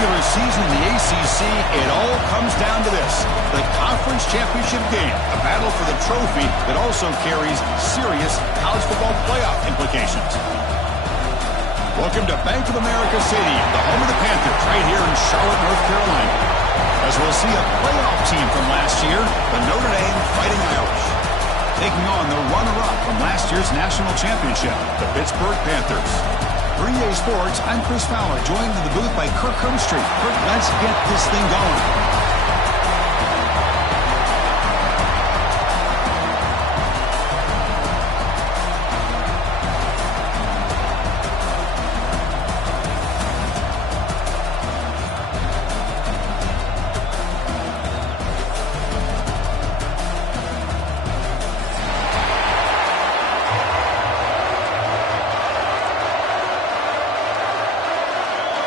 regular season in the ACC, it all comes down to this: the conference championship game, a battle for the trophy that also carries serious college football playoff implications. Welcome to Bank of America Stadium, the home of the Panthers, right here in Charlotte, North Carolina. As we'll see a playoff team from last year, the Notre Dame Fighting Irish, taking on the runner-up from last year's national championship, the Pittsburgh Panthers. For EA Sports, I'm Chris Fowler, joined in the booth by Kirk Hermstreet. Kirk, let's get this thing going.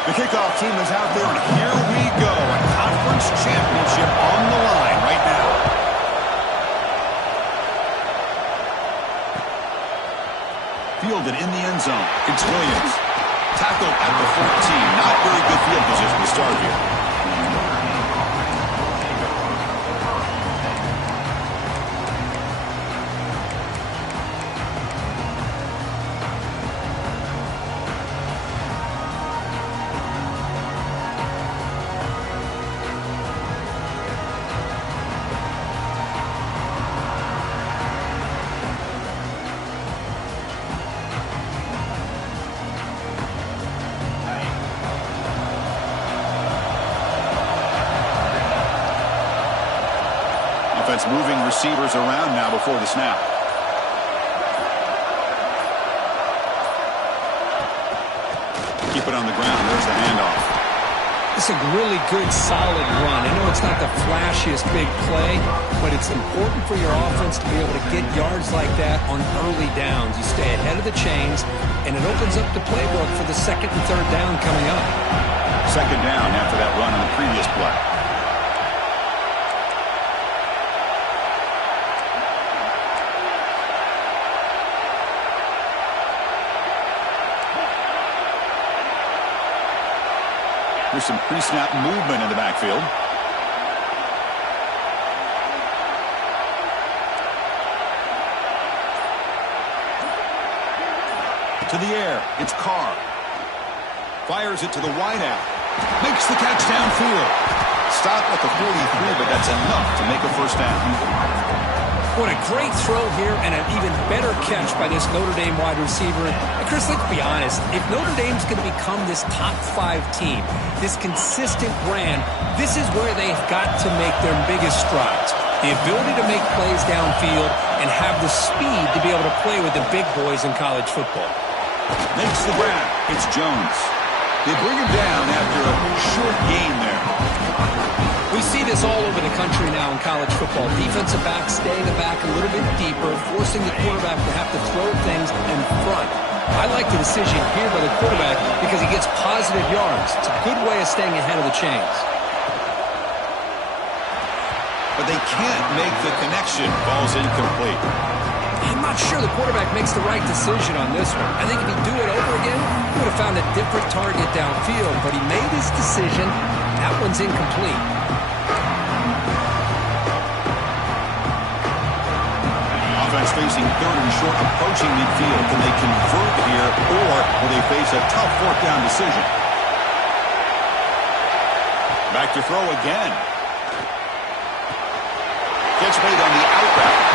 The kickoff team is out there, and here we go. A conference championship on the line right now. Fielded in the end zone. It's Williams. Tackled at the 14. Not very good field position to start here. Offense moving receivers around now before the snap. Keep it on the ground. There's the handoff. It's a really good, solid run. I know it's not the flashiest big play, but it's important for your offense to be able to get yards like that on early downs. You stay ahead of the chains, and it opens up the playbook for the second and third down coming up. Second down after that run on the previous play. There's some pre-snap movement in the backfield. To the air, it's Carr. Fires it to the wideout. Makes the catch downfield. Stop at the 43, but that's enough to make a first down. What a great throw here, and an even better catch by this Notre Dame wide receiver. And Chris, let's be honest. If Notre Dame's going to become this top 5 team, this consistent brand, this is where they've got to make their biggest strides. The ability to make plays downfield and have the speed to be able to play with the big boys in college football. Makes the grab. It's Jones. They bring him down after a short gain there. We see this all over the country now in college football. Defensive backs staying back a little bit deeper, forcing the quarterback to have to throw things in front. I like the decision here by the quarterback because he gets positive yards. It's a good way of staying ahead of the chains. But they can't make the connection. Ball's incomplete. I'm not sure the quarterback makes the right decision on this one. I think if he'd do it over again, he would have found a different target downfield. But he made his decision. That one's incomplete. Offense facing third and short, approaching midfield. Can they convert here, or will they face a tough fourth down decision? Back to throw again. Gets made on the out route.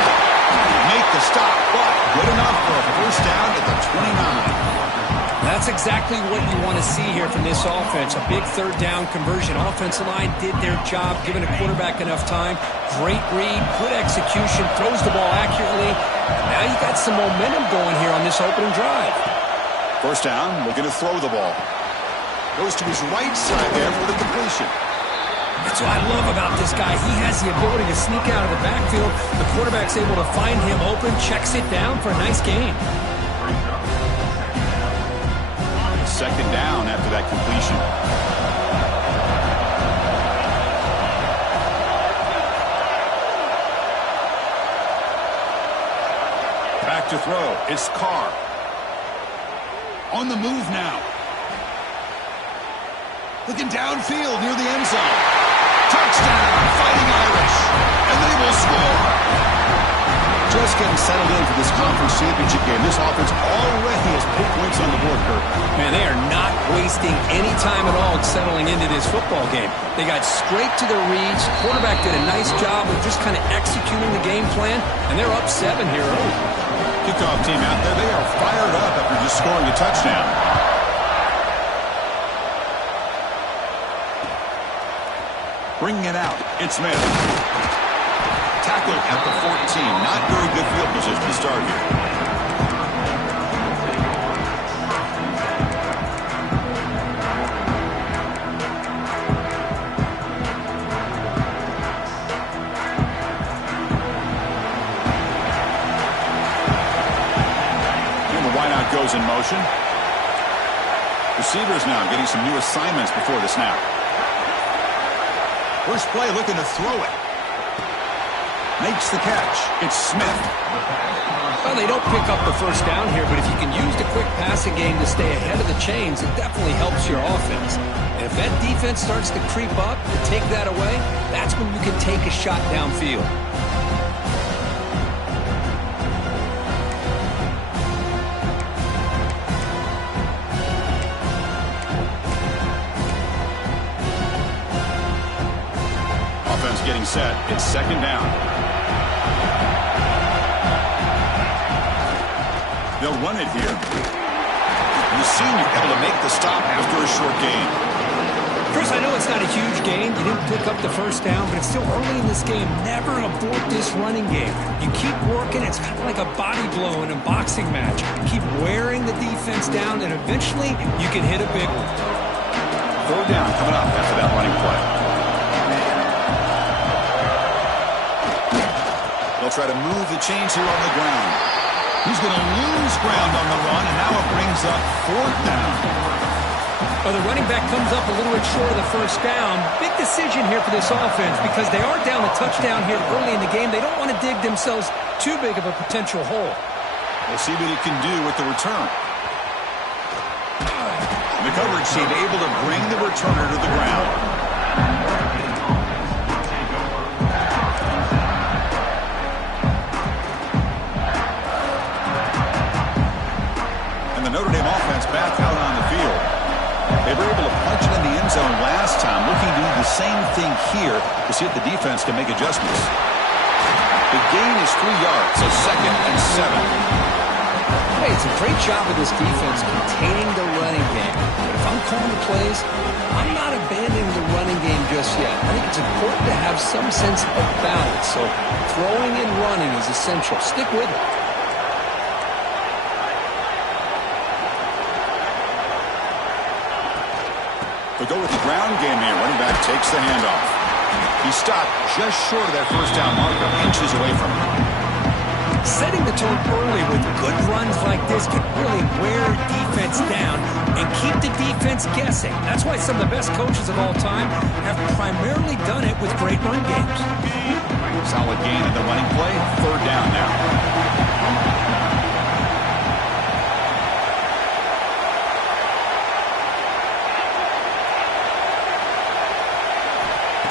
Make the stop, but good enough for a first down at the 29. That's exactly what you want to see here from this offense. A big third down conversion. Offensive line did their job, giving a quarterback enough time. Great read, good execution, throws the ball accurately. Now you got some momentum going here on this opening drive. First down, looking to throw the ball. Goes to his right side there for the completion. That's what I love about this guy. He has the ability to sneak out of the backfield. The quarterback's able to find him open, checks it down for a nice gain. Second down after that completion. Back to throw. It's Carr. On the move now. Looking downfield near the end zone. Touchdown, Fighting Irish. And they will score. Just getting settled in for this conference championship game. This offense already has put points on the board, Kirk. Man, they are not wasting any time at all settling into this football game. They got straight to their reads. Quarterback did a nice job of just kind of executing the game plan, and they're up 7 here early. Kickoff team out there. They are fired up after just scoring a touchdown. Bringing it out. It's Smith. Tackle at the 14. Not very good field position to start here. And the wideout goes in motion. Receivers now getting some new assignments before the snap. First play looking to throw it. Makes the catch. It's Smith. Well, they don't pick up the first down here, but if you can use the quick passing game to stay ahead of the chains, it definitely helps your offense. And if that defense starts to creep up and take that away, that's when you can take a shot downfield. Offense getting set. It's second down. They'll run it here. And the senior able to make the stop after a short gain. Chris, I know it's not a huge gain. You didn't pick up the first down, but it's still early in this game. Never abort this running game. You keep working. It's kind of like a body blow in a boxing match. Keep wearing the defense down, and eventually you can hit a big one. Third down coming up after that running play. They'll try to move the chains here on the ground. He's going to lose ground on the run, and now it brings up fourth down. Well, the running back comes up a little bit short of the first down. Big decision here for this offense because they are down a touchdown here early in the game. They don't want to dig themselves too big of a potential hole. We'll see what he can do with the return. The coverage team able to bring the returner to the ground. The Notre Dame offense back out on the field. They were able to punch it in the end zone last time, looking to do the same thing here to see if the defense can make adjustments. The gain is 3 yards, so second and 7. Hey, it's a great job of this defense containing the running game. But if I'm calling the plays, I'm not abandoning the running game just yet. I think it's important to have some sense of balance. So throwing and running is essential. Stick with it. They'll go with the ground game here. Running back takes the handoff. He stopped just short of that first down marker, inches away from him. Setting the tone early with good runs like this can really wear defense down and keep the defense guessing. That's why some of the best coaches of all time have primarily done it with great run games. Solid gain in the running play. Third down now.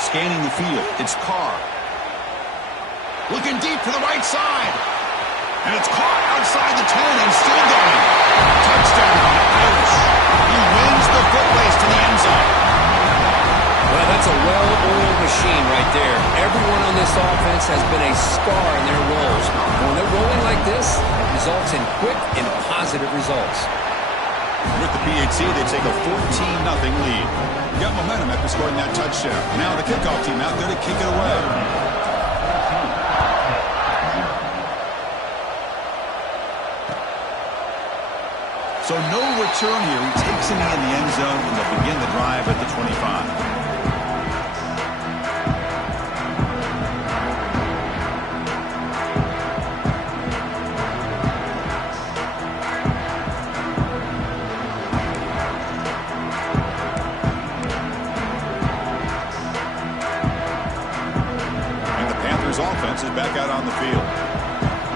Scanning the field, it's Carr. Looking deep to the right side. And it's caught outside the 10 and still going. Touchdown, Irish. He wins the foot race to the end zone. Well, that's a well-oiled machine right there. Everyone on this offense has been a star in their roles. When they're rolling like this, it results in quick and positive results. With the PHC, they take a 14-0 lead. Got momentum after scoring that touchdown. Now the kickoff team out there to kick it away. So no return here. He takes it in the end zone, and they'll begin the drive at the 25. Offense is back out on the field.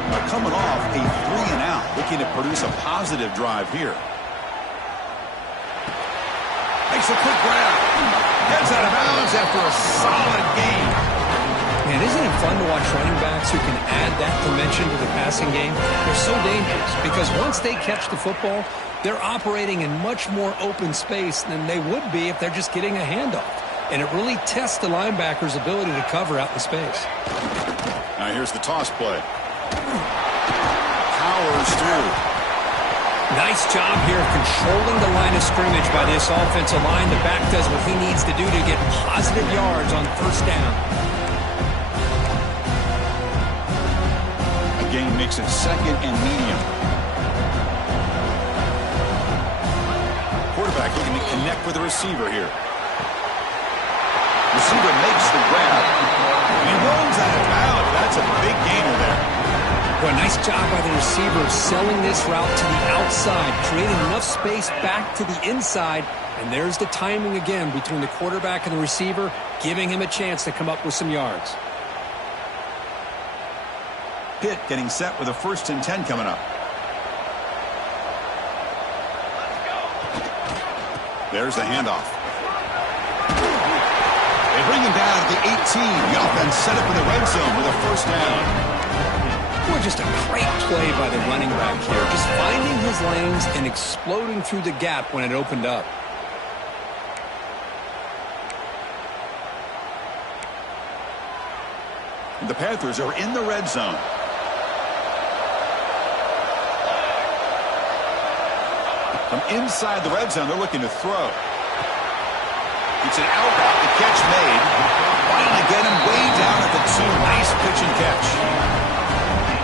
Now coming off a 3-and-out, looking to produce a positive drive here. Makes a quick grab. Gets out of bounds after a solid gain. Man, isn't it fun to watch running backs who can add that dimension to the passing game? They're so dangerous because once they catch the football, they're operating in much more open space than they would be if they're just getting a handoff. And it really tests the linebacker's ability to cover out the space. Now here's the toss play. Powers through. Nice job here of controlling the line of scrimmage by this offensive line. The back does what he needs to do to get positive yards on first down. A gain makes it second and medium. Quarterback looking to connect with the receiver here. Receiver makes the grab. And he rolls out of bounds. That's a big gainer there. Well, nice job by the receiver selling this route to the outside, creating enough space back to the inside. And there's the timing again between the quarterback and the receiver, giving him a chance to come up with some yards. Pitt getting set with a 1st and 10 coming up. There's the handoff. They bring him down at the 18. The offense set up in the red zone with a 1st down. Boy, just a great play by the running back here. Just finding his lanes and exploding through the gap when it opened up. The Panthers are in the red zone. From inside the red zone, they're looking to throw. It's an out route. The catch made. Finally get him way down at the 2. Nice pitch and catch.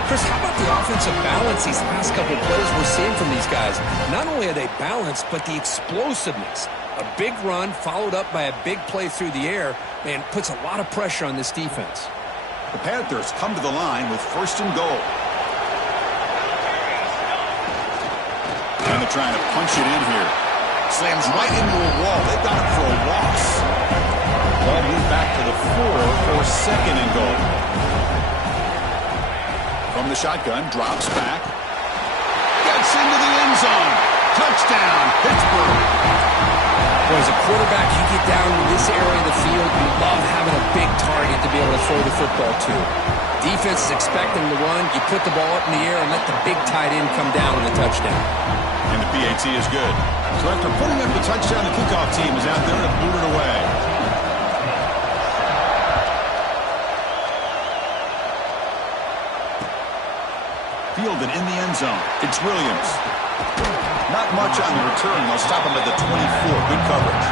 Chris, how about the offensive balance these last couple of plays we're seeing from these guys? Not only are they balanced, but the explosiveness. A big run followed up by a big play through the air, and puts a lot of pressure on this defense. The Panthers come to the line with 1st and goal. And they're trying to punch it in here. Slams right into a wall. They've got him for a loss. Ball moved back to the 4 for 2nd and goal. From the shotgun, drops back. Gets into the end zone. Touchdown, Pittsburgh. Well, as a quarterback, you get down to this area of the field, you love having a big target to be able to throw the football to. Defense is expecting the run. You put the ball up in the air and let the big tight end come down on a touchdown. And the PAT is good. So after putting up the touchdown, the kickoff team is out there to boot it away. Fielded in the end zone. It's Williams. Not much on the return. They'll stop him at the 24. Good coverage.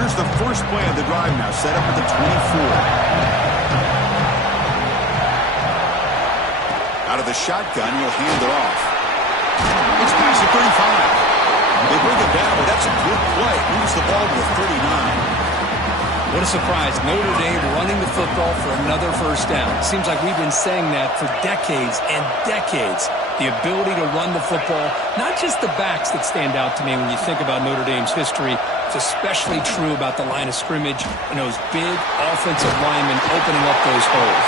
Here's the first play of the drive now. Set up at the 24. Out of the shotgun, he'll hand it off. It's past the 35. They bring it down, but that's a good play. Moves the ball to the 39. What a surprise. Notre Dame running the football for another 1st down. Seems like we've been saying that for decades and decades. The ability to run the football, not just the backs that stand out to me when you think about Notre Dame's history. It's especially true about the line of scrimmage and those big offensive linemen opening up those holes.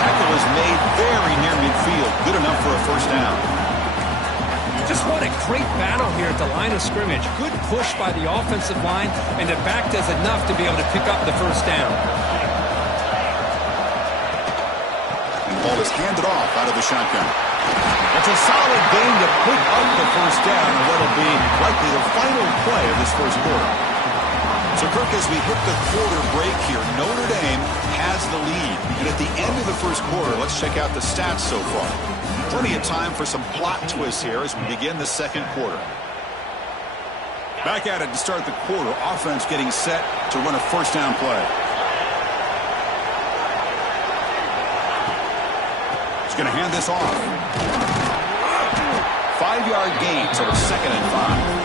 Tackle is made very near midfield. Good enough for a 1st down. Just what a great battle here at the line of scrimmage. Good push by the offensive line, and the back does enough to be able to pick up the 1st down. And the ball is handed off out of the shotgun. It's a solid gain to pick up the 1st down, and what'll be likely the final play of this 1st quarter. So, Kirk, as we hit the quarter break here, Notre Dame has the lead. And at the end of the 1st quarter, let's check out the stats so far. Plenty of time for some plot twists here as we begin the 2nd quarter. Back at it to start the quarter. Offense getting set to run a 1st down play. He's going to hand this off. 5-yard gain, so it's 2nd and 5.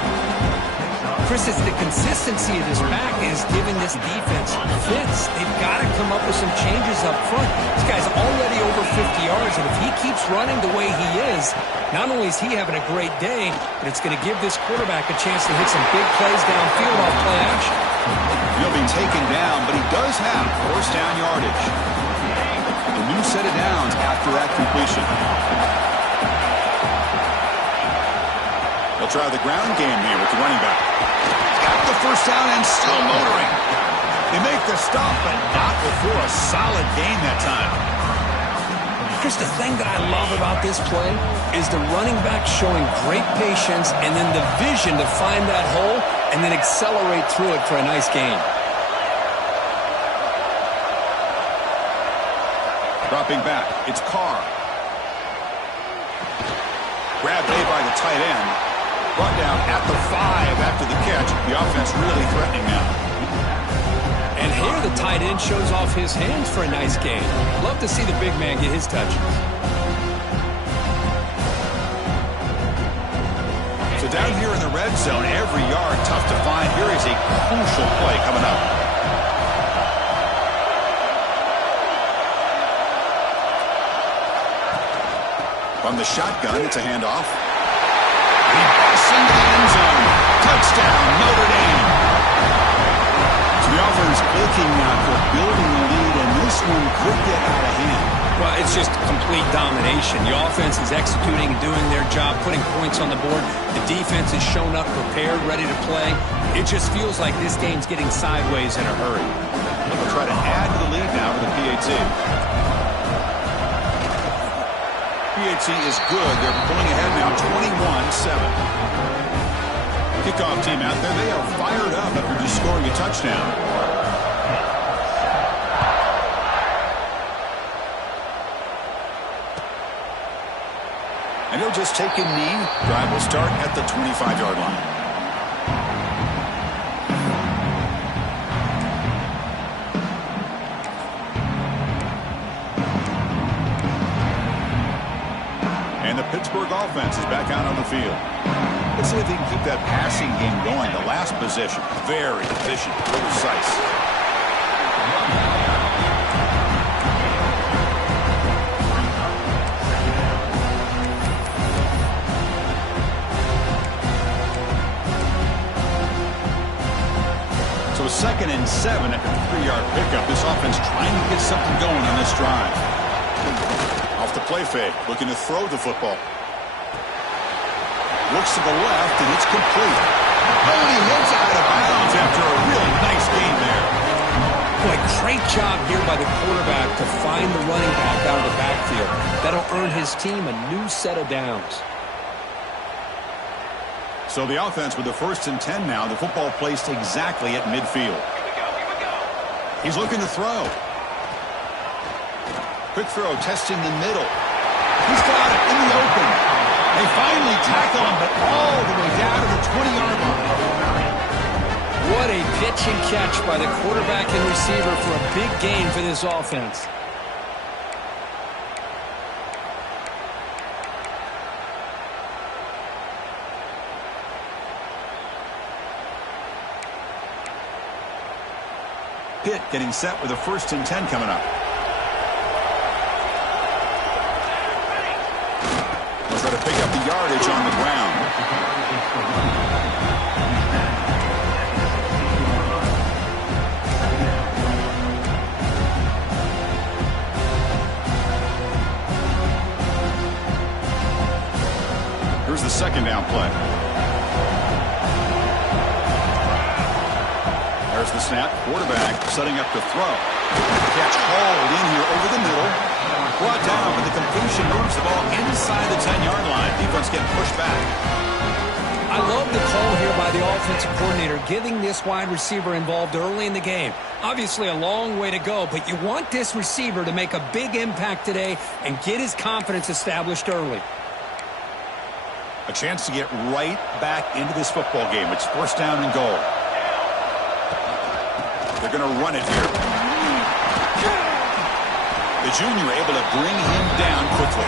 Chris, it's the consistency of this back is giving this defense fits. They've got to come up with some changes up front. This guy's already over 50 yards, and if he keeps running the way he is, not only is he having a great day, but it's going to give this quarterback a chance to hit some big plays downfield off play action. He'll be taken down, but he does have 1st down yardage. A new set of downs after that completion. They'll They'll try the ground game here with the running back. Got the first down and still motoring. They make the stop, but not before a solid gain that time. Chris, the thing that I love about this play is the running back showing great patience and then the vision to find that hole and then accelerate through it for a nice gain. Dropping back, it's Carr. Grabbed by the tight end. Brought down at the 5 after the catch. The offense really threatening now. And here the tight end shows off his hands for a nice gain. Love to see the big man get his touches. So down here in the red zone, every yard tough to find. Here is a crucial play coming up. From the shotgun, it's a handoff. He busts into the end zone. Touchdown, Notre Dame. So the offense looking now for building a lead, and this one could get out of hand. Well, it's just complete domination. The offense is executing, doing their job, putting points on the board. The defense is shown up, prepared, ready to play. It just feels like this game's getting sideways in a hurry. They'll try to add to the lead now with the PAT. PAT is good. They're pulling ahead now 21-7. Kickoff team out there. They are fired up after just scoring a touchdown. And he'll just take a knee. Drive will start at the 25-yard line. And the Pittsburgh offense is back out on the field. Let's see if they can keep that passing game going. The last possession, very efficient, precise. So 2nd and 7 after the 3-yard pickup. This offense trying to get something going on this drive. Off the play fake, looking to throw the football. Looks to the left, and it's complete. Oh, and he heads out of bounds after a really nice game there. Boy, great job here by the quarterback to find the running back out of the backfield. That'll earn his team a new set of downs. So the offense with the 1st and 10 now. The football placed exactly at midfield. Here we go. He's looking to throw. Quick throw, testing the middle. He's got it in the open. They finally tackle him, but all the way down to the 20-yard line. What a pitch and catch by the quarterback and receiver for a big gain for this offense. Pitt getting set with a 1st and 10 coming up. We'll try to pick up the yardage on the ground. Here's the 2nd down play. There's the snap. Quarterback setting up to throw. Catch hauled in here over the middle. Brought down, but the completion moves the ball inside the 10-yard line. Defense getting pushed back. I love the call here by the offensive coordinator, getting this wide receiver involved early in the game. Obviously a long way to go, but you want this receiver to make a big impact today and get his confidence established early. A chance to get right back into this football game. It's 1st down and goal. They're going to run it here. The junior able to bring him down quickly.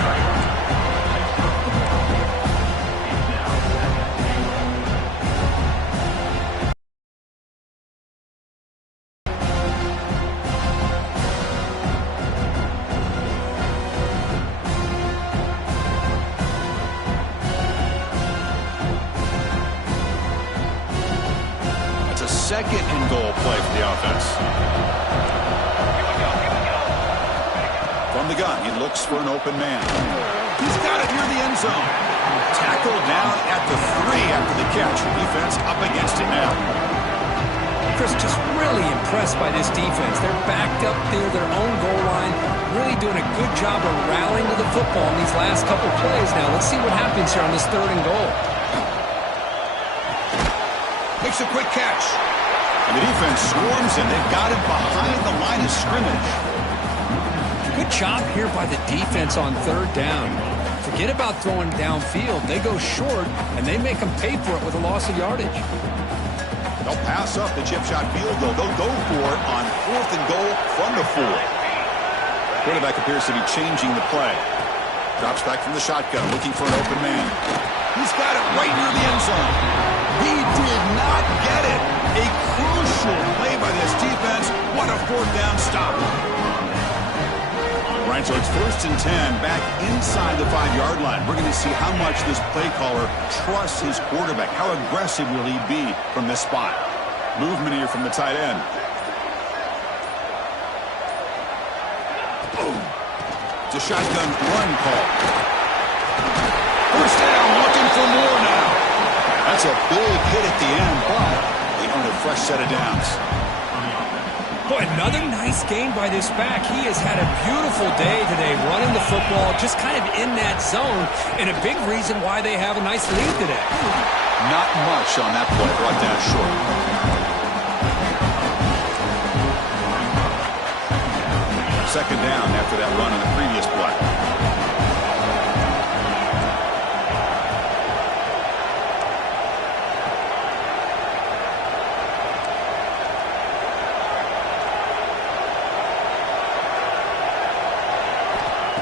That's a 2nd and goal play for the offense. From the gun, he looks for an open man. He's got it near the end zone. Tackled down at the 3 after the catch. Defense up against it now. Chris, just really impressed by this defense. They're backed up near their own goal line, really doing a good job of rallying to the football in these last couple plays. Now, let's see what happens here on this 3rd and goal. Makes a quick catch. And the defense swarms him. They've got him behind the line of scrimmage. Good job here by the defense on 3rd down. Forget about throwing downfield. They go short, and they make them pay for it with a loss of yardage. They'll pass up the chip shot field goal. They'll go for it on 4th and goal from the 4. Quarterback appears to be changing the play. Drops back from the shotgun, looking for an open man. He's got it right near the end zone. He did not get it. A crucial play by this defense. What a 4th down stop. Right, so it's 1st and 10 back inside the 5-yard line. We're going to see how much this play caller trusts his quarterback. How aggressive will he be from this spot? Movement here from the tight end. Boom. It's a shotgun run call. 1st down, looking for more now. That's a big hit at the end, but they earn a fresh set of downs. Boy, another nice game by this back. He has had a beautiful day today running the football, just kind of in that zone, and a big reason why they have a nice lead today. Not much on that play, brought down short. Second down after that run on the previous play.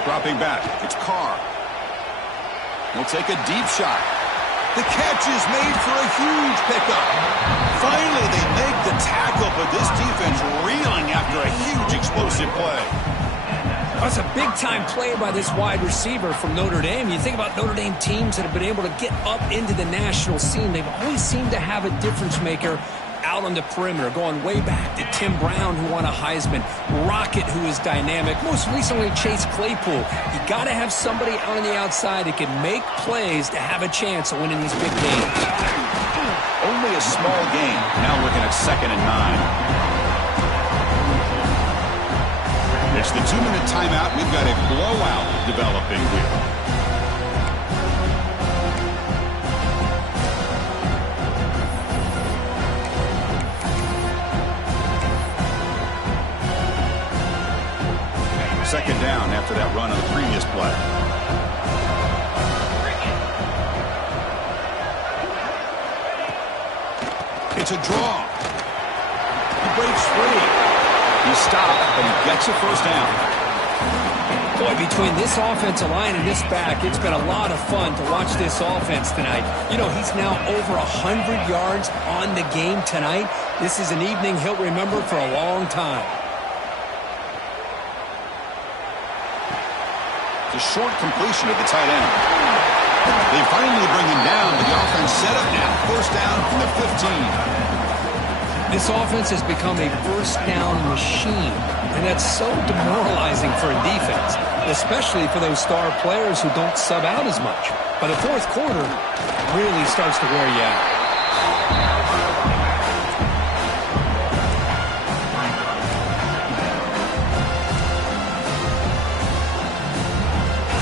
Dropping back, it's Carr. He'll take a deep shot. The catch is made for a huge pickup. Finally, they make the tackle, but this defense reeling after a huge explosive play. That's a big-time play by this wide receiver from Notre Dame. You think about Notre Dame teams that have been able to get up into the national scene. They've always seemed to have a difference maker out on the perimeter, going way back to Tim Brown, who won a Heisman, Rocket, who is dynamic, most recently Chase Claypool. You got to have somebody on the outside that can make plays to have a chance of winning these big games. Only a small game. Now looking at 2nd and 9. It's the 2-minute timeout. We've got a blowout developing here. Second down after that run on the previous play. It's a draw. He breaks free. He stopped, but he gets a 1st down. Boy, between this offensive line and this back, it's been a lot of fun to watch this offense tonight. You know, he's now over 100 yards on the game tonight. This is an evening he'll remember for a long time. The short completion of the tight end. They finally bring him down, but the offense set up now. 1st down from the 15. This offense has become a 1st down machine, and that's so demoralizing for a defense, especially for those star players who don't sub out as much. By the 4th quarter, it really starts to wear you out.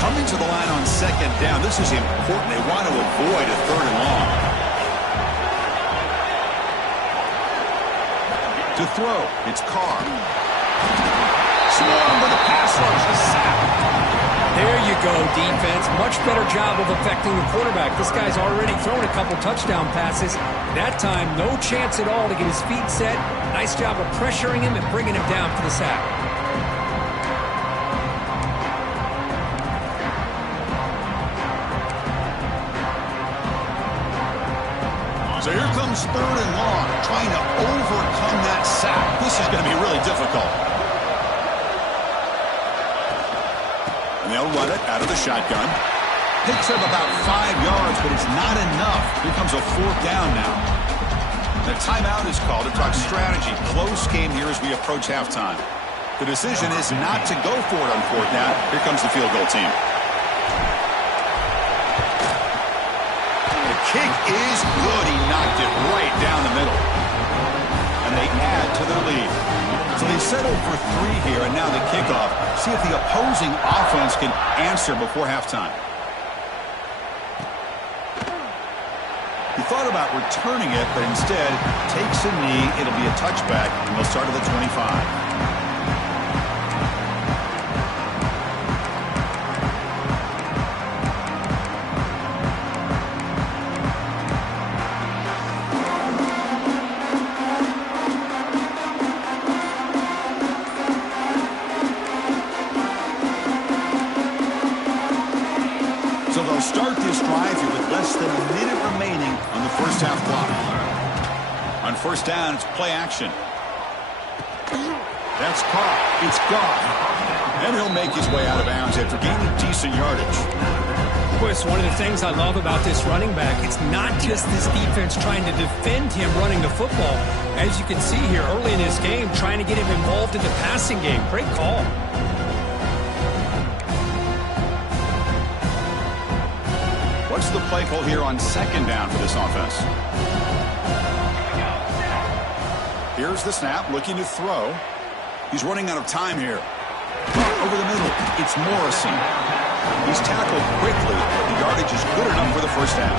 Coming to the line on 2nd down. This is important. They want to avoid a 3rd and long. To throw, it's Carr. Swarm with a pass rush, a sack. There you go, defense. Much better job of affecting the quarterback. This guy's already thrown a couple touchdown passes. That time, no chance at all to get his feet set. Nice job of pressuring him and bringing him down for the sack. So here comes 3rd and long, trying to overcome that sack. This is going to be really difficult. And they'll run it out of the shotgun. Picks up about 5 yards, but it's not enough. Here comes a 4th down now. The timeout is called to talk strategy. Close game here as we approach halftime. The decision is not to go for it on 4th down. Here comes the field goal team. kick is good. He knocked it right down the middle. And they add to their lead. So they settle for 3 here, and now the kickoff. See if the opposing offense can answer before halftime. He thought about returning it, but instead takes a knee. It'll be a touchback, and they'll start at the 25. So they'll start this drive here with less than a minute remaining on the first half clock. On first down, it's play action. That's caught. It's gone. And he'll make his way out of bounds after gaining decent yardage. Chris, one of the things I love about this running back, it's not just this defense trying to defend him running the football. As you can see here early in this game, trying to get him involved in the passing game. Great call. What's the play call here on second down for this offense? Here's the snap, looking to throw. He's running out of time here. Over the middle, it's Morrison. He's tackled quickly, but the yardage is good enough for the first down.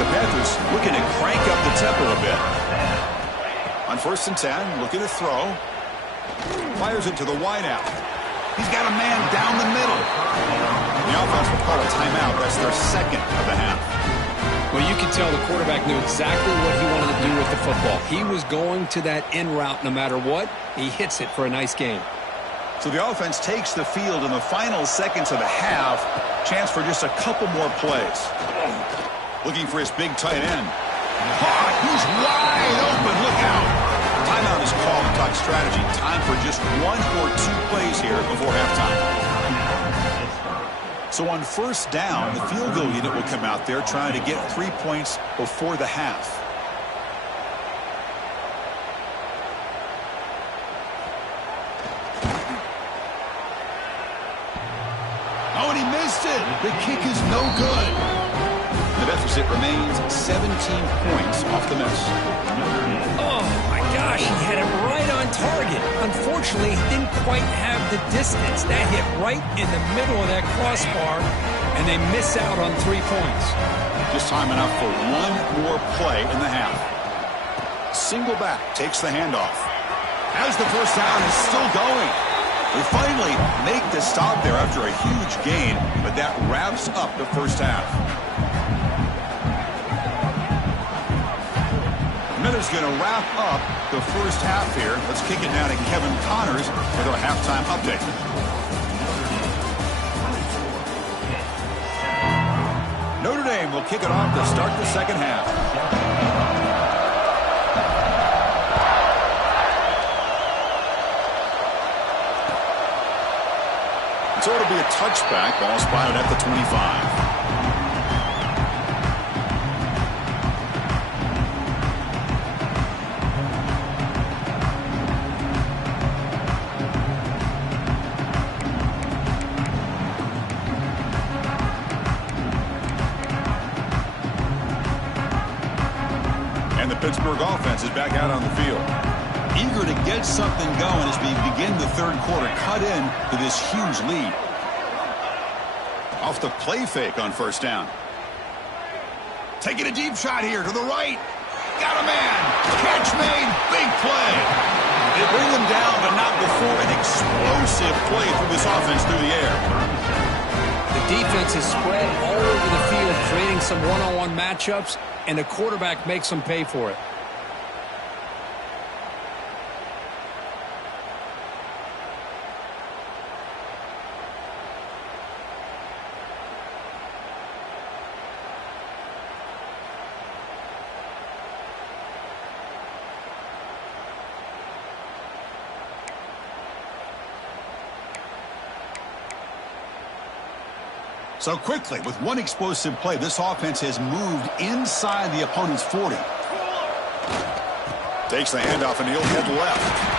The Panthers looking to crank up the tempo a bit. On first and 10, looking to throw. Fires it to the wideout. He's got a man down the middle. The offense will call a timeout. That's their second of the half. Well, you can tell the quarterback knew exactly what he wanted to do with the football. He was going to that in route no matter what. He hits it for a nice gain. So the offense takes the field in the final seconds of the half. Chance for just a couple more plays. Looking for his big tight end. He's wide open. Look out. Timeout is called to talk strategy. Time for just 1 or 2 plays here before halftime. So on first down, the field goal unit will come out there trying to get 3 points before the half. Oh, and he missed it. The kick is no good. The deficit remains 17 points off the miss. Oh, my gosh, he had it right on target. Unfortunately, he didn't quite have the distance. That hit right in the middle of that crossbar, and they miss out on 3 points. Just time enough for 1 more play in the half. Single back takes the handoff. As the first down is still going. They finally make the stop there after a huge gain, but that wraps up the first half. Miller's going to wrap up the first half here. Let's kick it now to Kevin Connors with our halftime update. Notre Dame will kick it off to start the second half. So it'll be a touchback. Ball spotted at the 25. And the Pittsburgh offense is back out on the field. Eager to get something going as we begin the third quarter. Cut in to this huge lead. Off the play fake on first down. Taking a deep shot here to the right. Got a man. Catch made. Big play. They bring him down, but not before an explosive play from this offense through the air. The defense is spread all over the field, creating some one-on-one matchups, and the quarterback makes them pay for it. So quickly, with one explosive play, this offense has moved inside the opponent's 40. Takes the handoff and he'll head left.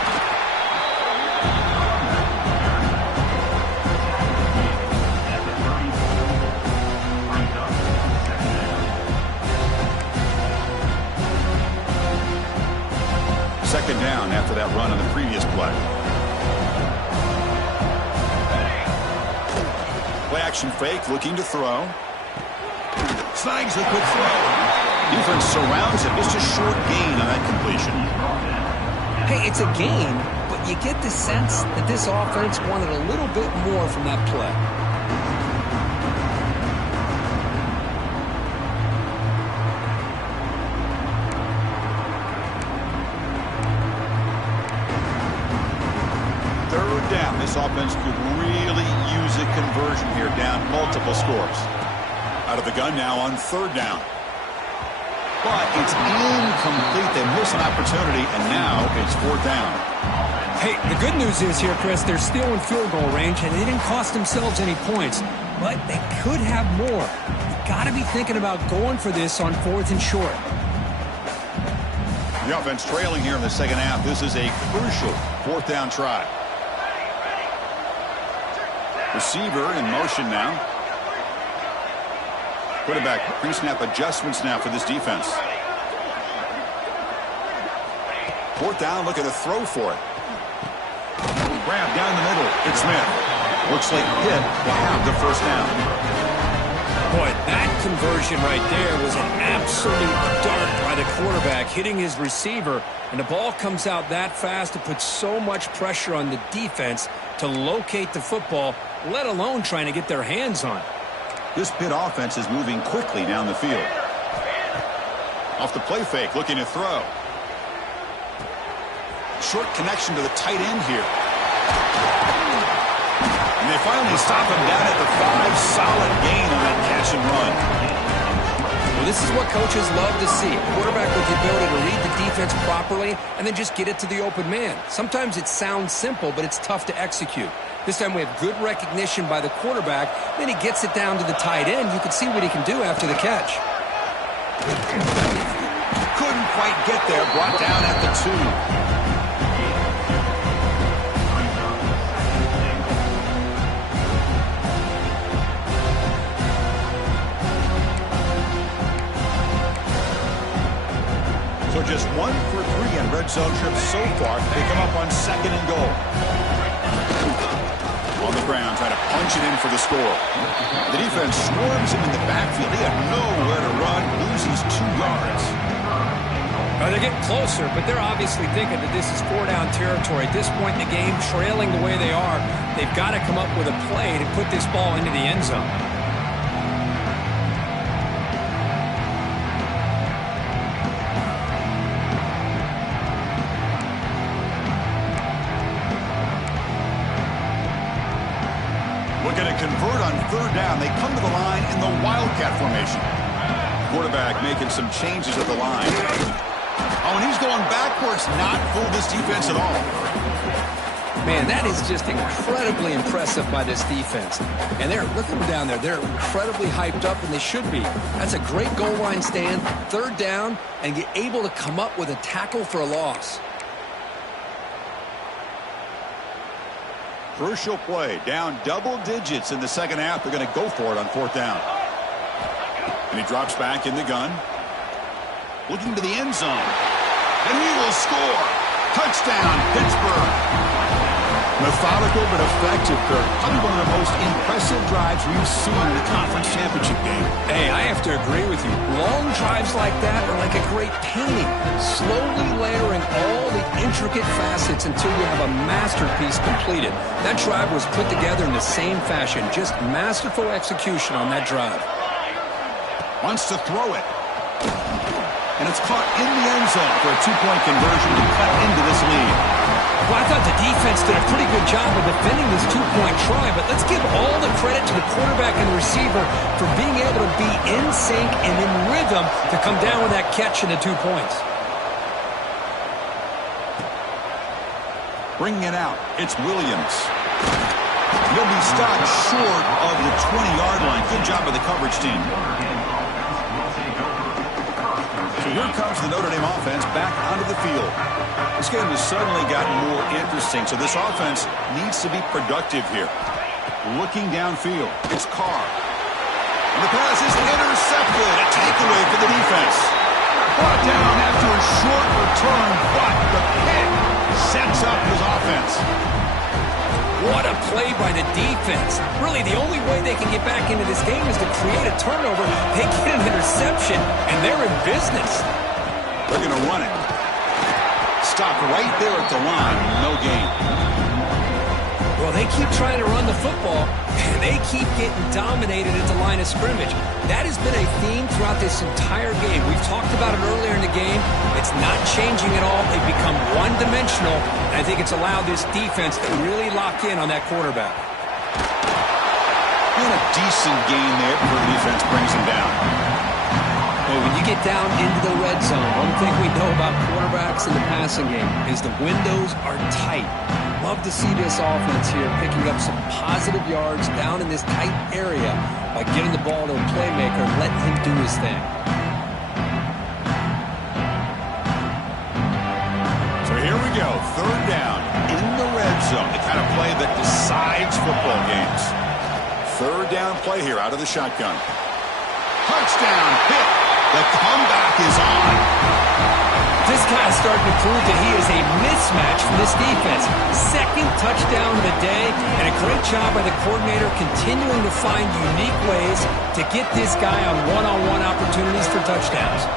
Play-action fake, looking to throw. Snags the quick throw. Defense surrounds him. Just a short gain on that completion. Hey, it's a gain, but you get the sense that this offense wanted a little bit more from that play. Third down. This offense could really use a conversion here, down multiple scores. Out of the gun now on third down. But it's incomplete. They miss an opportunity, and now it's fourth down. Hey, the good news is here, Chris, they're still in field goal range, and they didn't cost themselves any points. But they could have more. You got to be thinking about going for this on fourth and short. The offense trailing here in the second half. This is a crucial fourth down try. Receiver in motion now. Quarterback pre-snap adjustments now for this defense. Fourth down, look at the throw for it. Grab down the middle. It's Smith. Looks like Pitt will have the first down. Boy, that conversion right there was an absolute dart by the quarterback, hitting his receiver, and the ball comes out that fast. It puts so much pressure on the defense to locate the football, let alone trying to get their hands on it. This Pitt offense is moving quickly down the field. Off the play fake, looking to throw. Short connection to the tight end here. And they finally stop him down at the 5. Solid gain on that catch and run. Well, this is what coaches love to see. A quarterback with the ability to read the defense properly and then just get it to the open man. Sometimes it sounds simple, but it's tough to execute. This time we have good recognition by the quarterback. Then he gets it down to the tight end. You can see what he can do after the catch. Couldn't quite get there. Brought down at the 2. So just 1 for 3 in red zone trips so far. They come up on 2nd and goal. On the ground, trying to punch it in for the score. The defense swarms him in the backfield. He had nowhere to run, loses 2 yards. They're getting closer, but they're obviously thinking that this is 4-down territory. At this point in the game, trailing the way they are, they've got to come up with a play to put this ball into the end zone. Looking to convert on third down. They come to the line in the Wildcat formation. Quarterback making some changes at the line. Oh, and he's going backwards. Not fool this defense at all. Man, that is just incredibly impressive by this defense. And look at them down there. They're incredibly hyped up, and they should be. That's a great goal line stand, third down, and get able to come up with a tackle for a loss. Crucial play. Down double digits in the second half. They're going to go for it on fourth down. And he drops back in the gun. Looking to the end zone. And he will score. Touchdown, Pittsburgh. Methodical but effective, Kirk. Probably one of the most impressive drives we've seen in the conference championship game. Hey, I have to agree with you. Long drives like that are like a great painting. Slowly layering all the intricate facets until you have a masterpiece completed. That drive was put together in the same fashion. Just masterful execution on that drive. Wants to throw it. And it's caught in the end zone for a 2-point conversion to cut into this lead. Well, I thought the defense did a pretty good job of defending this 2-point try, but let's give all the credit to the quarterback and the receiver for being able to be in sync and in rhythm to come down with that catch and the 2 points. Bringing it out, it's Williams. He'll be stopped short of the 20-yard line. Good job by the coverage team. So here comes the Notre Dame offense back onto the field. This game has suddenly gotten more interesting, so this offense needs to be productive here. Looking downfield, it's Carr. And the pass is intercepted. A takeaway for the defense. Brought down after a short return, but the pick sets up his offense. What a play by the defense. Really, the only way they can get back into this game is to create a turnover. They get an interception, and they're in business. They're going to run it. Stop right there at the line. No gain. Well, they keep trying to run the football, and they keep getting dominated at the line of scrimmage. That has been a theme throughout this entire game. We've talked about it earlier in the game. It's not changing at all. They've become one-dimensional, and I think it's allowed this defense to really lock in on that quarterback. And a decent gain there before the defense brings him down. Well, when you get down into the red zone, one thing we know about quarterbacks in the passing game is the windows are tight. Love to see this offense here picking up some positive yards down in this tight area by giving the ball to a playmaker and letting him do his thing. So here we go, third down in the red zone, the kind of play that decides football games. Third down play here out of the shotgun. Touchdown, Pitt. The comeback is on. This guy's starting to prove that he is a mismatch for this defense. Second touchdown of the day, and a great job by the coordinator continuing to find unique ways to get this guy on one-on-one opportunities for touchdowns.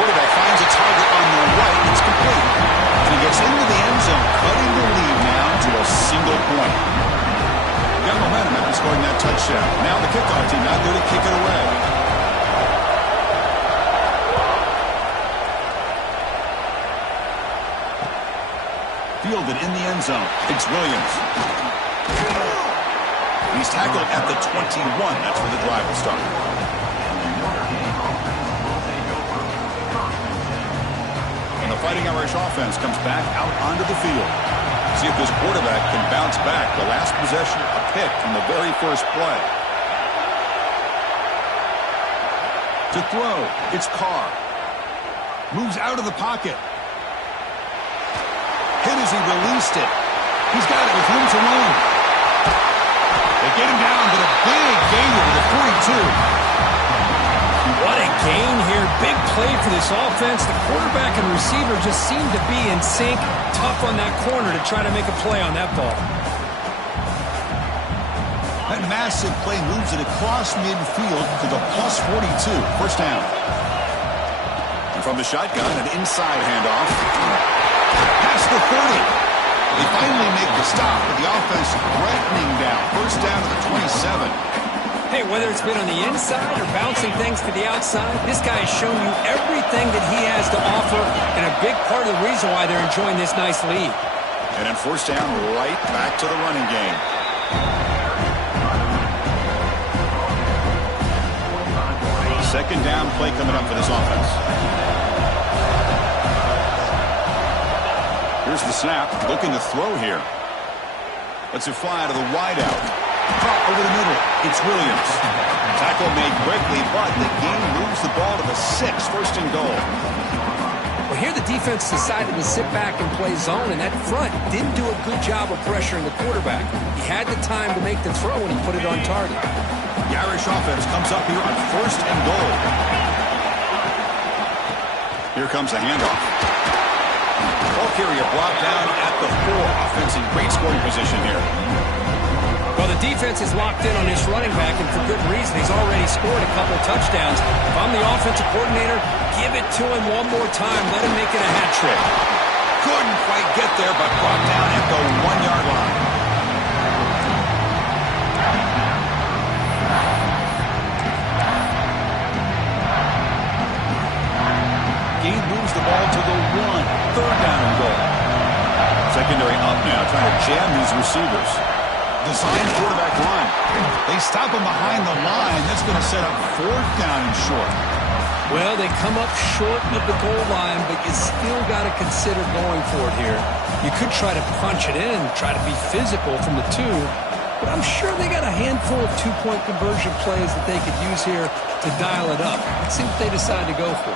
Quarterback finds a target on the right. It's complete. And he gets into the end zone, cutting the lead now to a single point. Got momentum after scoring that touchdown. Now the kickoff team out there to kick it away. Fielded in the end zone. It's Williams. He's tackled at the 21. That's where the drive will start. And the Fighting Irish offense comes back out onto the field. See if this quarterback can bounce back. The last possession, a pick from the very first play. To throw, it's Carr. Moves out of the pocket. Hit as he released it. He's got it with room to run. They get him down, but a big gain over the 42. What a gain here. Big play for this offense. The quarterback and receiver just seem to be in sync. Tough on that corner to try to make a play on that ball. That massive play moves it across midfield to the plus 42. First down. And from the shotgun, an inside handoff. Past the 30. They finally make the stop, but the offense threatening down. First down to the 27. Hey, whether it's been on the inside or bouncing things to the outside, this guy has shown you everything that he has to offer, and a big part of the reason why they're enjoying this nice lead. And then first down, right back to the running game. Second down play coming up for this offense. Here's the snap, looking to throw here. Lets it fly out of the wideout. Drop over the middle. It's Williams. Tackle made quickly, but the game moves the ball to the 6. First and goal. Well, here the defense decided to sit back and play zone, and that front didn't do a good job of pressuring the quarterback. He had the time to make the throw when he put it on target. The Irish offense comes up here on first and goal. Here comes the handoff. Ball carrier brought down at the 4. Offense in great scoring position here. Well, the defense is locked in on this running back, and for good reason. He's already scored a couple of touchdowns. If I'm the offensive coordinator, give it to him one more time. Let him make it a hat trick. Couldn't quite get there, but brought down at the 1-yard line. Gain moves the ball to the 1. Third down and goal. Secondary up now, trying to jam these receivers. Designed quarterback run. They stop him behind the line. That's going to set up fourth down and short. Well, they come up short of the goal line, but you still got to consider going for it here. You could try to punch it in, try to be physical from the 2, but I'm sure they got a handful of two-point conversion plays that they could use here to dial it up. Let's see what they decide to go for.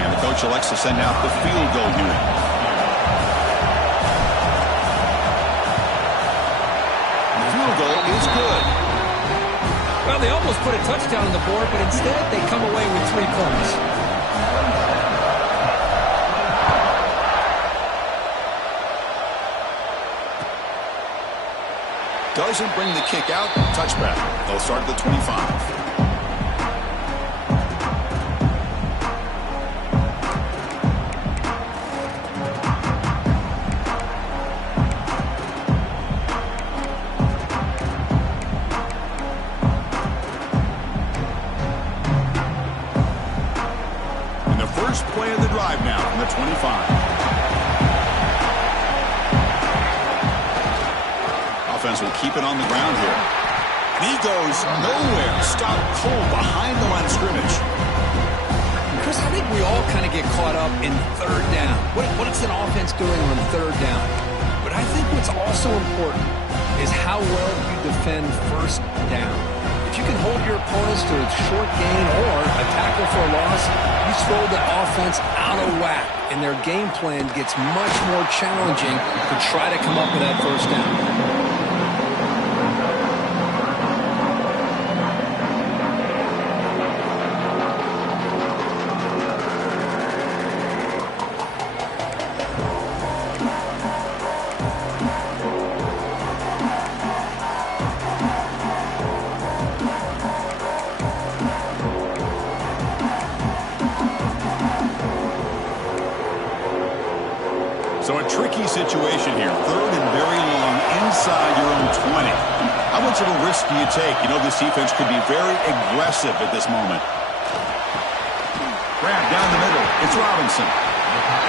And the coach elects to send out the field goal unit. Goal is good. Well, they almost put a touchdown on the board, but instead they come away with 3 points. Doesn't bring the kick out. Touchback. They'll start at the 25. First play of the drive now from the 25. Offense will keep it on the ground here. And he goes nowhere. Stop cold behind the line of scrimmage. Chris, I think we all kind of get caught up in third down. What is an offense doing on third down? But I think what's also important is how well you defend first down. If you can hold your opponents to a short gain or a tackle for a loss, you throw the offense out of whack, and their game plan gets much more challenging to try to come up with that first down. So a tricky situation here. Third and very long inside your own 20. How much of a risk do you take? You know this defense could be very aggressive at this moment. Grab down the middle. It's Robinson.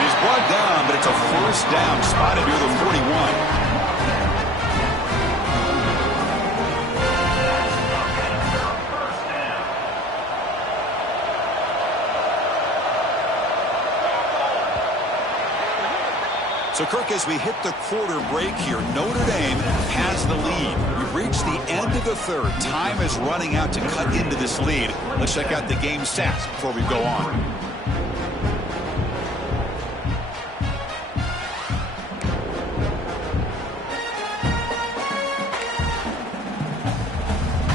He's brought down, but it's a first down spotted near the 41. So, Kirk, as we hit the quarter break here, Notre Dame has the lead. We've reached the end of the third. Time is running out to cut into this lead. Let's check out the game stats before we go on.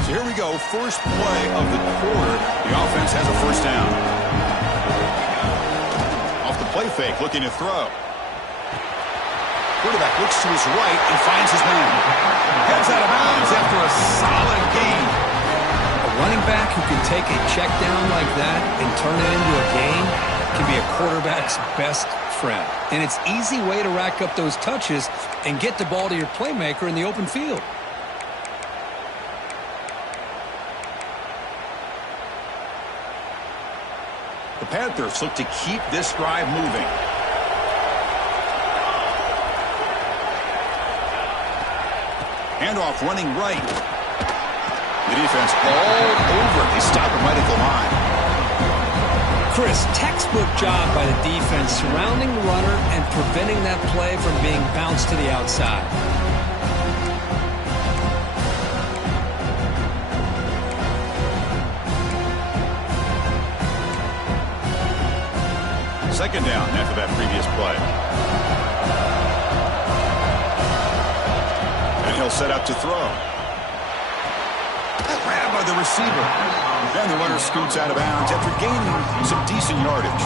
So here we go. First play of the quarter. The offense has a first down. Off the play fake, looking to throw. Quarterback looks to his right and finds his man. Heads out of bounds after a solid gain. A running back who can take a check down like that and turn it into a gain can be a quarterback's best friend. And it's an easy way to rack up those touches and get the ball to your playmaker in the open field. The Panthers look to keep this drive moving. Handoff running right. The defense all over it. They stop him right at the line. Chris, textbook job by the defense surrounding the runner and preventing that play from being bounced to the outside. Second down after that previous play. He'll set up to throw. Grab by the receiver. Then the runner scoots out of bounds after gaining some decent yardage.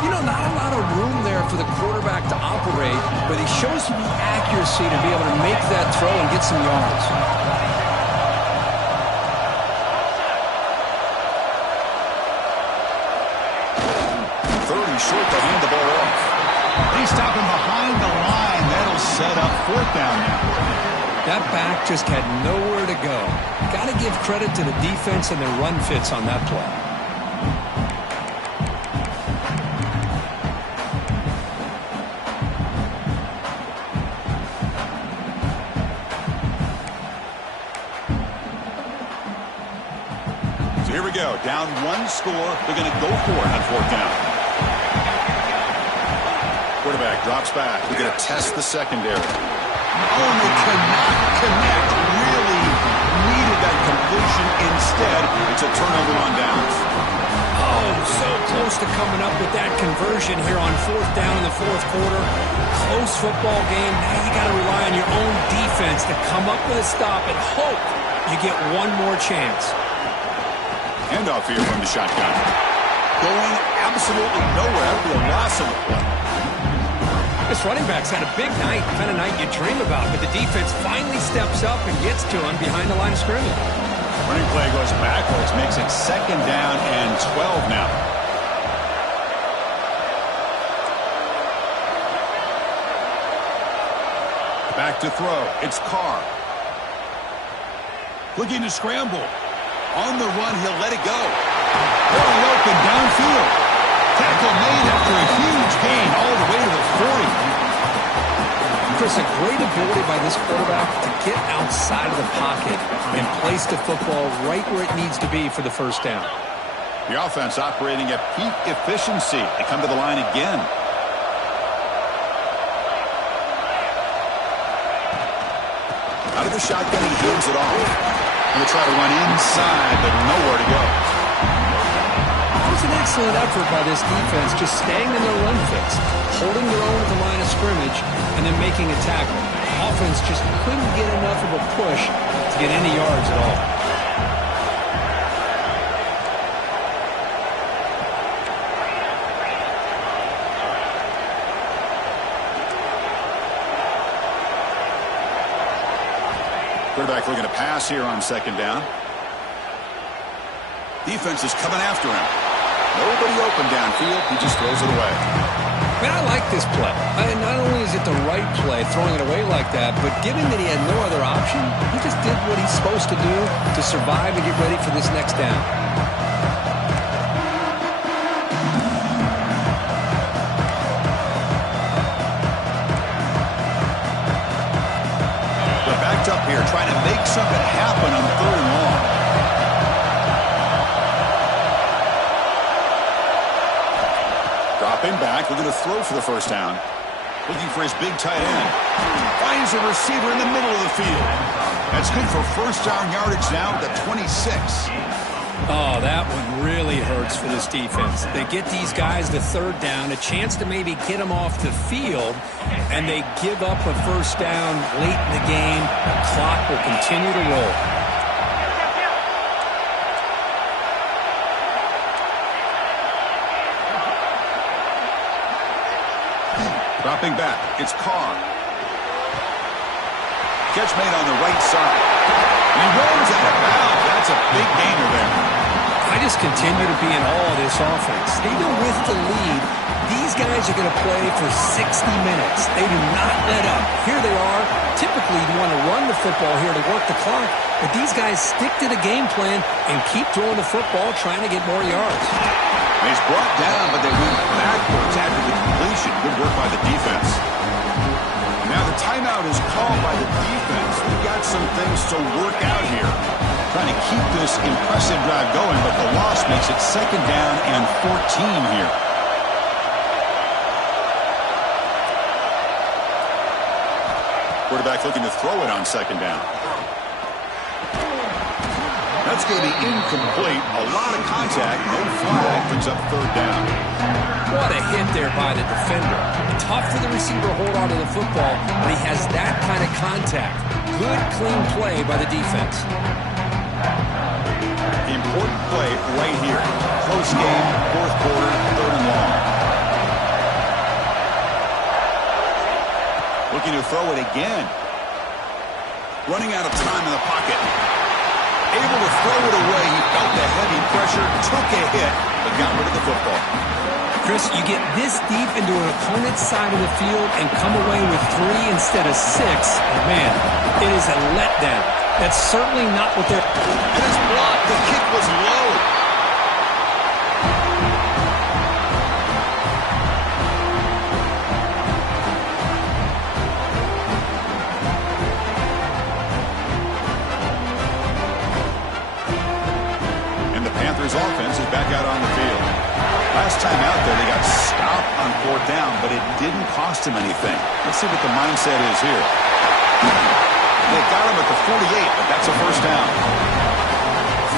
You know, not a lot of room there for the quarterback to operate, but he shows the accuracy to be able to make that throw and get some yards. Third and short to hand the ball off. They stop him behind the line. That'll set up fourth down now. That back just had nowhere to go. Got to give credit to the defense and their run fits on that play. So here we go. Down one score. They're going to go for it on fourth down. Quarterback drops back. We're going to test the secondary. Oh, and they cannot connect. Really needed that completion. Instead, it's a turnover on downs. Oh, so close to coming up with that conversion here on fourth down in the fourth quarter. Close football game. Now you got to rely on your own defense to come up with a stop and hope you get one more chance. Handoff here from the shotgun. Going absolutely nowhere after the loss of the play. This running back's had a big night, kind of night you dream about, but the defense finally steps up and gets to him behind the line of scrimmage. Running play goes backwards, makes it 2nd down and 12 now. Back to throw. It's Carr. Looking to scramble. On the run, he'll let it go. Going open downfield. Tackle made after a huge gain all the way to the 40. Chris, a great ability by this quarterback to get outside of the pocket and place the football right where it needs to be for the first down. The offense operating at peak efficiency. They come to the line again. Out of the shotgun, he hands it off. Going to try to run inside, but nowhere to go. It was an excellent effort by this defense, just staying in their run fix, holding their own at the line of scrimmage, and then making a tackle. Offense just couldn't get enough of a push to get any yards at all. Quarterback looking to pass here on 2nd down. Defense is coming after him. Nobody open downfield. He just throws it away. Man, I like this play. Not only is it the right play, throwing it away like that, but given that he had no other option, he just did what he's supposed to do to survive and get ready for this next down. They're backed up here, trying to make something happen on 3rd and long. Dropping back, looking to throw for the first down. Looking for his big tight end. Finds a receiver in the middle of the field. That's good for first down yardage now at the 26. Oh, that one really hurts for this defense. They get these guys the 3rd down, a chance to maybe get them off the field, and they give up a first down late in the game. The clock will continue to roll. Dropping back, it's Carr. Catch made on the right side. He rolls out of bounds. That's a big gainer there. I just continue to be in awe of this offense. Even with the lead, these guys are going to play for 60 minutes. They do not let up. Here they are. Typically, you want to run the football here to work the clock, but these guys stick to the game plan and keep throwing the football, trying to get more yards. He's brought down, but they went backwards after the completion. Good work by the defense. Now the timeout is called by the defense. They've got some things to work out here. Trying to keep this impressive drive going, but the loss makes it 2nd down and 14 here. Quarterback looking to throw it on 2nd down. That's going to be incomplete. A lot of contact. No flag. Brings up 3rd down. What a hit there by the defender. Tough for the receiver to hold on to the football, but he has that kind of contact. Good, clean play by the defense. The important play right here. Close game, 4th quarter, 3rd and long. Looking to throw it again. Running out of time in the pocket. Able to throw it away. He felt the heavy pressure, took a hit, but got rid of the football. Chris, you get this deep into an opponent's side of the field and come away with 3 instead of 6. And man, it is a letdown. That's certainly not what they're... And it's blocked. The kick was low. Offense is back out on the field. Last time out there, they got stopped on 4th down, but it didn't cost him anything. Let's see what the mindset is here. They got him at the 48, but that's a first down.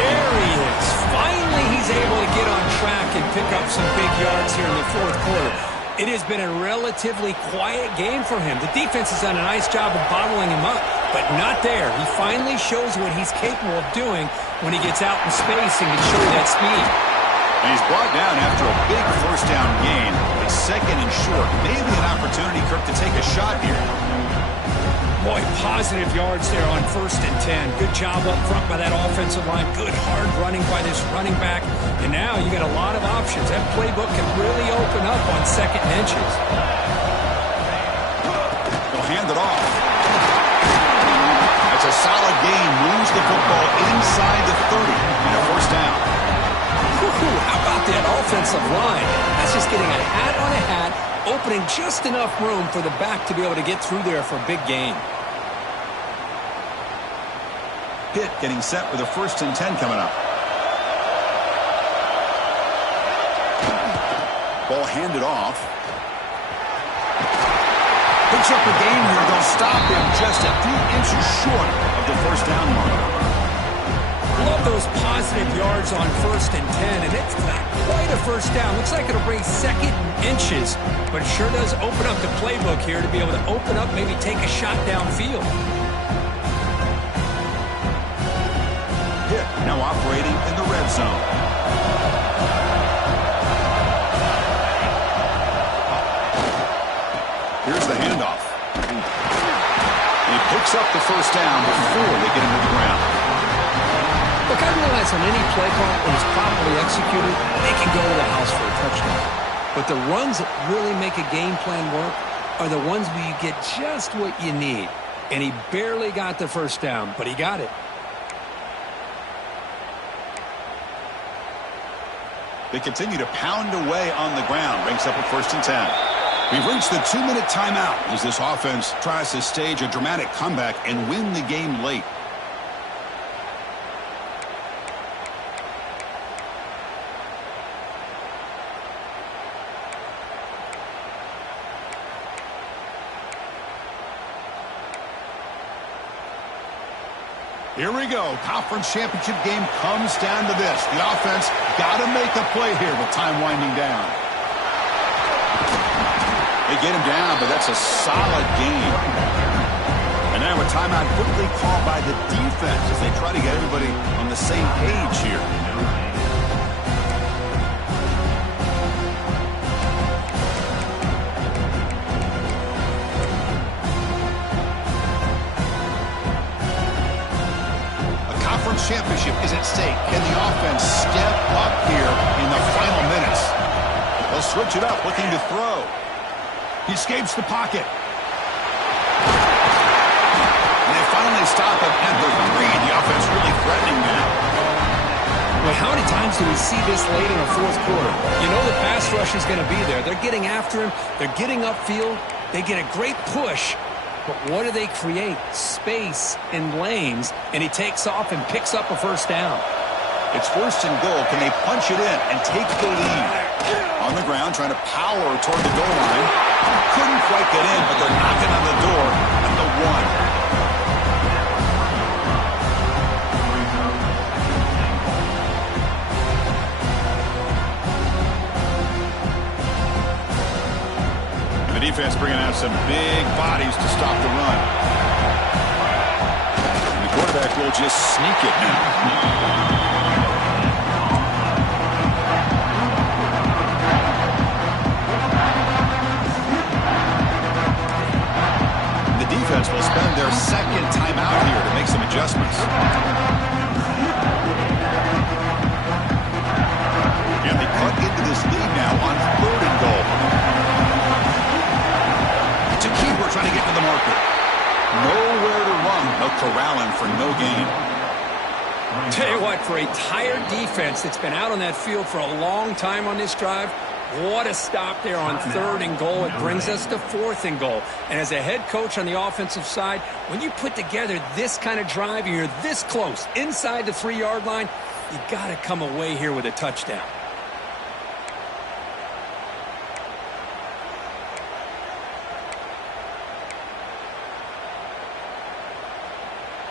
There he is. Finally, he's able to get on track and pick up some big yards here in the 4th quarter. It has been a relatively quiet game for him. The defense has done a nice job of bottling him up, but not there. He finally shows what he's capable of doing when he gets out in space and can show that speed. And he's brought down after a big first down gain. a second and short. Maybe an opportunity, Kirk, to take a shot here. Boy, positive yards there on 1st and 10. Good job up front by that offensive line. Good hard running by this running back. And now you got a lot of options. That playbook can really open up on 2nd and inches. They'll hand it off. That's a solid gain. Moves the football inside the 30 and a 1st down. How about that offensive line? That's just getting a hat on a hat, opening just enough room for the back to be able to get through there for a big gain. Pitt getting set with a 1st and 10 coming up. Ball handed off. Picks up a gain here. They'll stop him just a few inches short of the 1st down mark. Love those positive yards on 1st and 10, and it's not quite a 1st down. Looks like it'll bring 2nd and inches, but it sure does open up the playbook here to be able to open up, maybe take a shot downfield. Pitt now operating in the red zone. Here's the handoff. And he picks up the 1st down before they get him to the ground. Look, I realize on any play call, when it's properly executed, they can go to the house for a touchdown. But the runs that really make a game plan work are the ones where you get just what you need. And he barely got the 1st down, but he got it. They continue to pound away on the ground. Brings up a 1st and 10. We've reached the 2-minute timeout as this offense tries to stage a dramatic comeback and win the game late. Here we go. Conference championship game comes down to this. The offense got to make a play here with time winding down. They get him down, but that's a solid game. And now a timeout quickly called by the defense as they try to get everybody on the same page here. Championship is at stake. Can the offense step up here in the final minutes? They'll switch it up, looking to throw. He escapes the pocket. And they finally stop him at the 3. The offense really threatening that. Well, how many times do we see this late in the 4th quarter? You know the pass rush is going to be there. They're getting after him. They're getting upfield. They get a great push. But what do they create? Space and lanes, and he takes off and picks up a 1st down. It's 1st and goal. Can they punch it in and take the lead? On the ground, trying to power toward the goal line. Couldn't quite get in, but they're knocking on the door at the 1. Defense bringing out some big bodies to stop the run. And the quarterback will just sneak it now. The defense will spend their 2nd timeout here to make some adjustments. And they cut into this lead now on 3rd and goal. Keeper trying to get to the marker. Nowhere to run. No corralling for no gain. Tell you what, for a tired defense that's been out on that field for a long time on this drive, what a stop there on 3rd and goal. It brings us to 4th and goal. And as a head coach on the offensive side, when you put together this kind of drive and you're this close inside the 3-yard line, you got to come away here with a touchdown.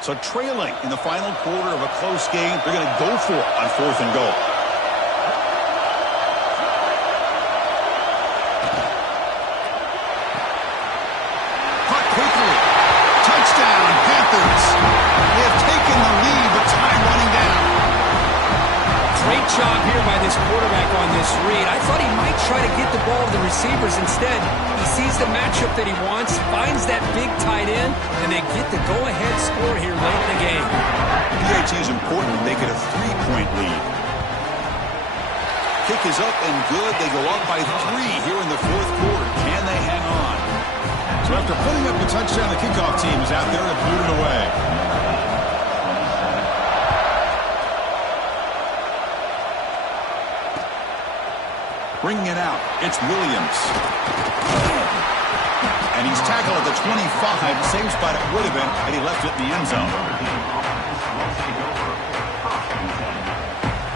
So trailing in the final quarter of a close game, they're going to go for it on 4th and goal. Caught quickly. Touchdown, Panthers. They have taken the lead, but time running down. Great Great job here by this quarterback on this read. I thought he might try to get the ball to the receivers. Instead, he sees the matchup that he wants, finds that big tight end, and they get the go-ahead score here late in the game. PAT is important to make it a 3-point lead. Kick is up and good. They go up by 3 here in the fourth quarter. Can they hang on? So after putting up the touchdown, the kickoff team is out there to boot it away. Bringing it out, it's Williams. And he's tackled at the 25, same spot it would have been had he left it in the end zone.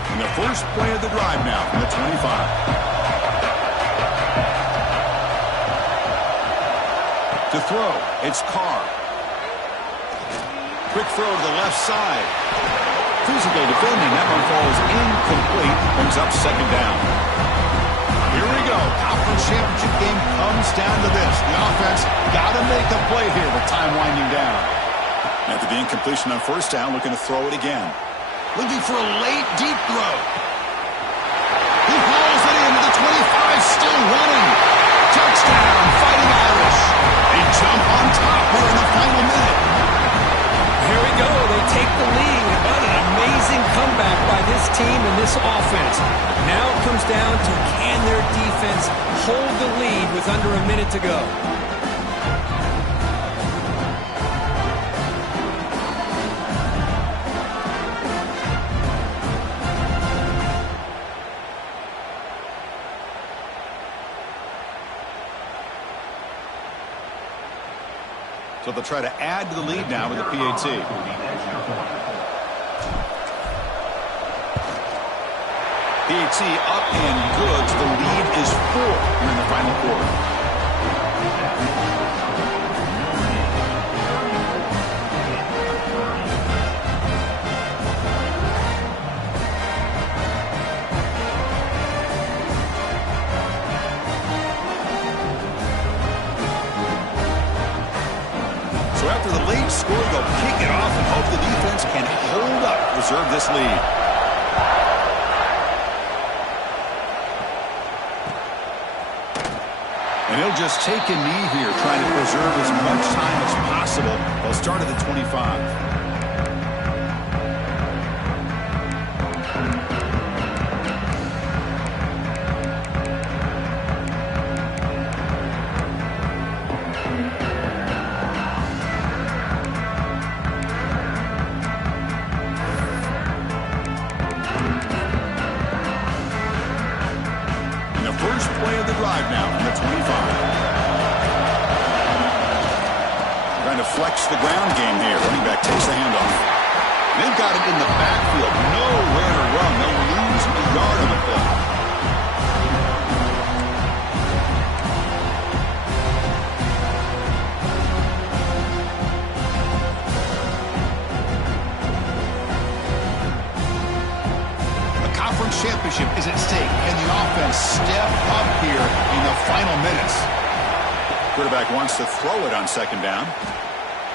And the first play of the drive now from the 25. To throw, it's Carr. Quick throw to the left side. Physical defending, that one falls incomplete, brings up second down. Here we go. Conference championship game comes down to this. The offense got to make a play here with time winding down. After the incompletion on first down, looking to throw it again. Looking for a late, deep throw. He hauls it into the 25, still running. Touchdown, Fighting Irish. They jump on top here in the final minute. Here we go. They take the lead. What an amazing comeback by this team and this offense. Now it comes down to can their defense hold the lead with under a minute to go. So they'll try to add to the lead now with the PAT. PAT up and good. So the lead is 4 here in the final quarter. So after the late score, they'll kick it off and hope the defense can hold up, preserve this lead. And he'll just take a knee here, trying to preserve as much time as possible. They'll start at the 25. First play of the drive now from the 25. Trying to flex the ground game here. Running back takes the handoff. They've got it in the backfield. Nowhere to run. They'll lose a yard on the play. Championship is at stake. Can the offense step up here in the final minutes? Quarterback wants to throw it on second down.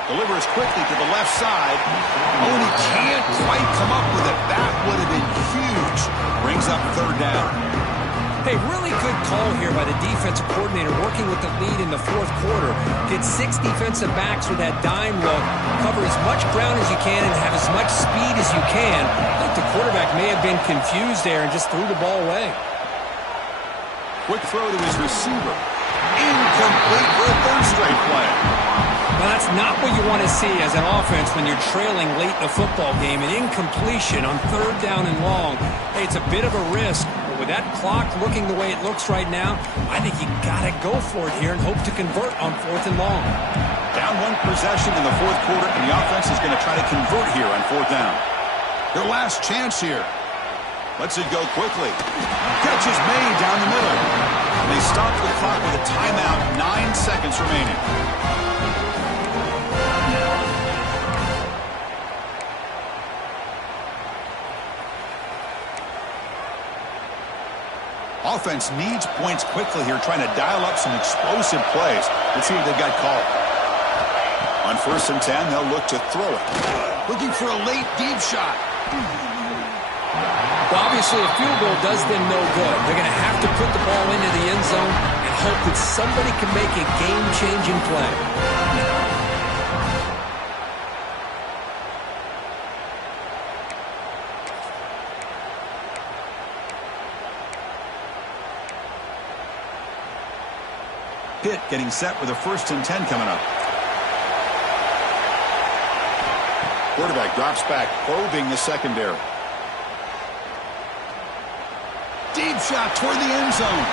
Delivers quickly to the left side. Oh, and he can't quite come up with it. That would have been huge. Brings up third down. Hey, really good call here by the defensive coordinator working with the lead in the fourth quarter. Get 6 defensive backs with that dime look. Cover as much ground as you can and have as much speed as you can. I think the quarterback may have been confused there and just threw the ball away. Quick throw to his receiver. Incomplete for a third straight play. Well, that's not what you want to see as an offense when you're trailing late in a football game. An incompletion on third down and long. Hey, it's a bit of a risk. With that clock looking the way it looks right now, I think you got to go for it here and hope to convert on fourth and long. Down 1 possession in the fourth quarter, and the offense is going to try to convert here on fourth down. Their last chance here. Lets it go quickly. Catch is made down the middle. And they stop the clock with a timeout, 9 seconds remaining. Offense needs points quickly here, trying to dial up some explosive plays. Let's see what they've got called. On first and 10, they'll look to throw it. Looking for a late deep shot. Well, obviously, a field goal does them no good. They're going to have to put the ball into the end zone and hope that somebody can make a game-changing play. Pitt getting set with a 1st and 10 coming up. Quarterback drops back, probing the secondary. Deep shot toward the end zone.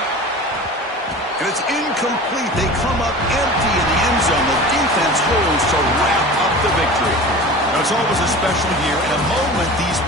And it's incomplete. They come up empty in the end zone. The defense holds to wrap up the victory. Now, it's always a special year and a moment these